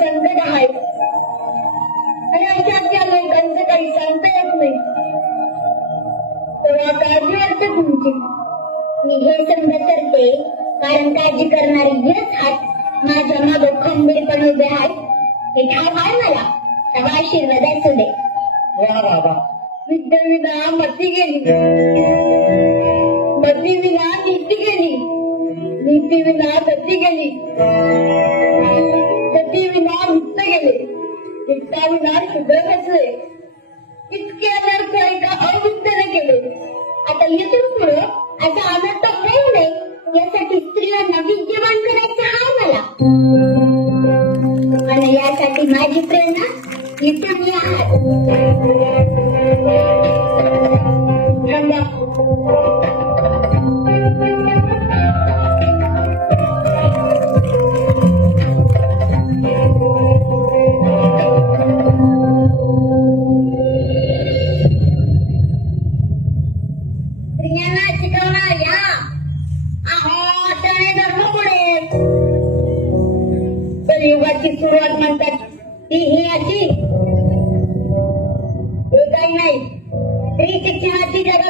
संकट आहे आणि आमच्या लोकांचं काही सांगता येत नाही तेव्हा काळजी वाटते तुमची. मी हे समजा करते कारण काळजी करणारी हेच हात माझ्या माग खंबीरपणे उभे आहेत. हे ठाव आहे मला. तेव्हा आशीर्वाद असू दे. वा मती गेली. मती विधा नीती गेली. नीती विधा गती गेली. वित्ता विना इतके अनर्थ एका अवृत्तीने केले आता इथून पुढे आता अनर्थ होऊ नये यासाठी स्त्रियांना विद्यमान करायचं आहे मला. आणि यासाठी माझी प्रेरणा ही तुम्ही आहात कलियुगाची सुरुवात म्हणतात. ती ही अशी. हे काही नाही. स्त्री शिक्षणाची जगाला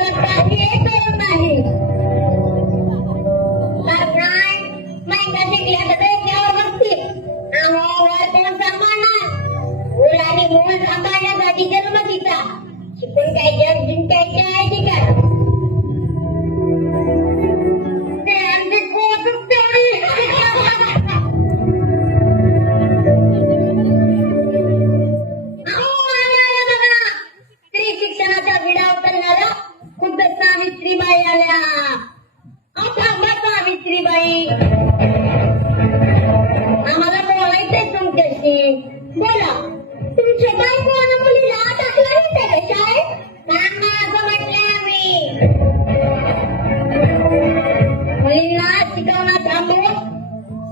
बोला तुमच्या मुलीला टाकलं का शाळेत? आम्ही. मुलींना शिकवणं थांबवून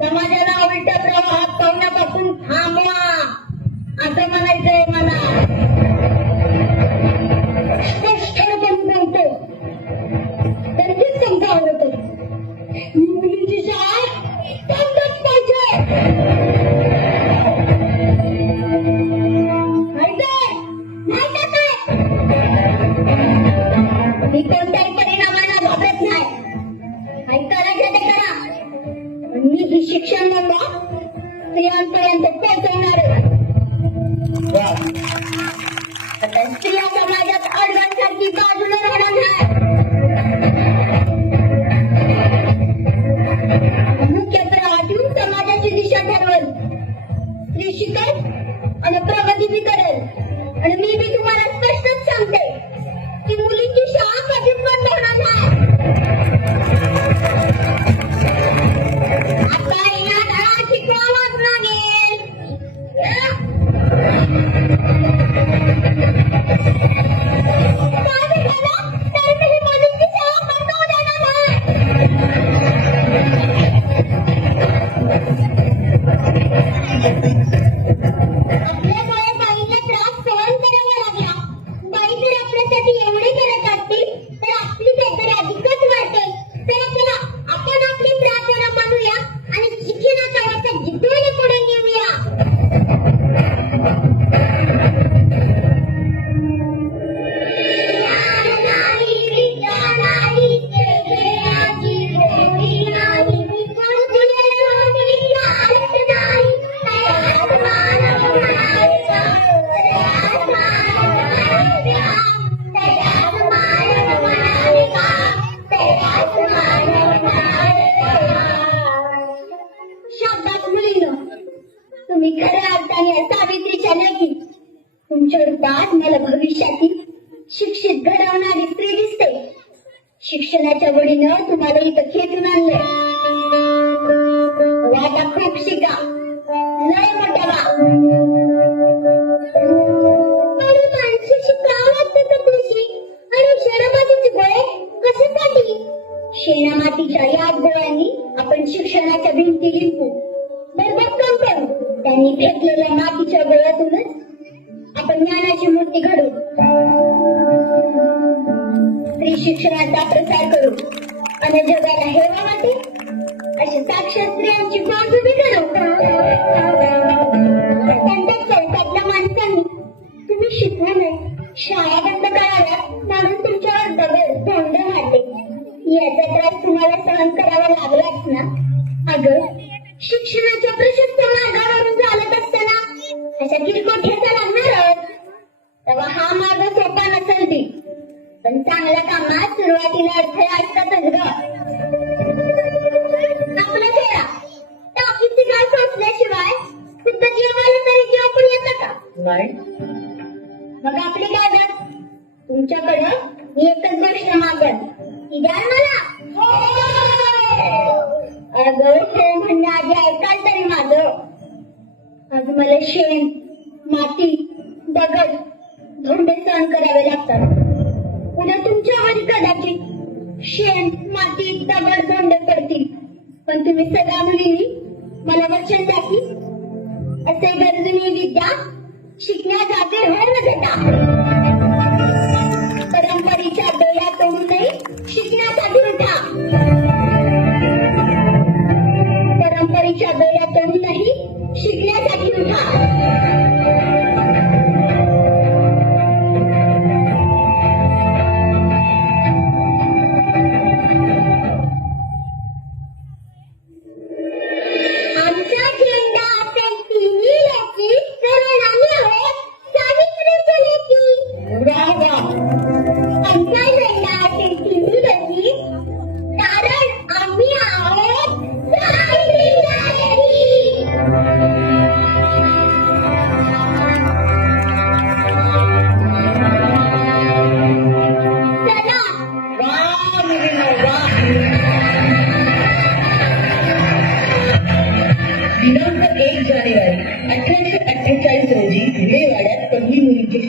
समाजाला उलट प्रवाहात पाहण्यापासून थांबवा. असं म्हणायचं शिक्षण नंबर स्त्रियांपर्यंत पोहोचवणार स्त्रिया समाजात अडवणसारखी बाजूला राहणार तुम्ही खऱ्या अर्थाने सावित्रीच्या लेखी तुमच्या रूपात मला भविष्यातील शिक्षित घडवणारी स्त्री दिसते. शिक्षणाच्या वडीनं तुम्हाला इथं खेचून आणलं वाटा खूप शिका. लय मोठा वा. शेणामातीच्या याच गोळ्यांनी आपण शिक्षणाच्या भिंती लिंपू बरोबर काम त्यांनी भेटलेल्या मातीच्या गोळ्यातूनच आपण ज्ञानाची मूर्ती घडू स्त्री शिक्षणाचा प्रसार करू आणि जगाला हेवा वाटे अशी साक्षात स्त्रियांची बाजू बिघडू त्यांच्या चौकातल्या माणसांनी तुम्ही शिकला नाही शाळा बंद कराव्या म्हणून तुमच्यावर दगड धोंड वाटे याचा त्रास तुम्हाला सहन करावा लागलाच ना? अगं शिक्षणाच्या प्रशस्त सुरुवातीला अडथळे असतातच ग खेळा टाकीची फक्त जेवायला तरी पण येतं का नाही. मग आपली काय जात तुमच्याकडं मी एकच गोष्ट मागत ती द्याल मला हो. अगं हो म्हणणे आधी ऐकाल तरी माझं. आज मला शेण माती दगड धोंडे पडतील पण तुम्ही सगळ्या मुलींनी मला वचन द्या की असे गरजनी विद्या शिकण्यासाठी हो न देता परंपरेच्या डोळ्या शिकण्यासाठी उठा.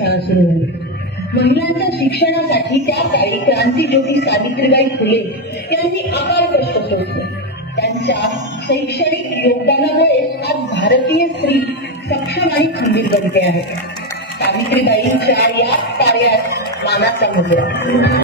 शाळा सुरू झाली. महिलांच्या शिक्षणासाठी त्या काळी क्रांतीज्योती सावित्रीबाई फुले यांनी अपार कष्ट सोडले. त्यांच्या शैक्षणिक योगदानामुळे आज भारतीय स्त्री सक्षम आणि खंबीर बनते आहे. सावित्रीबाईंच्या या कार्यात मानाचा मुद्रा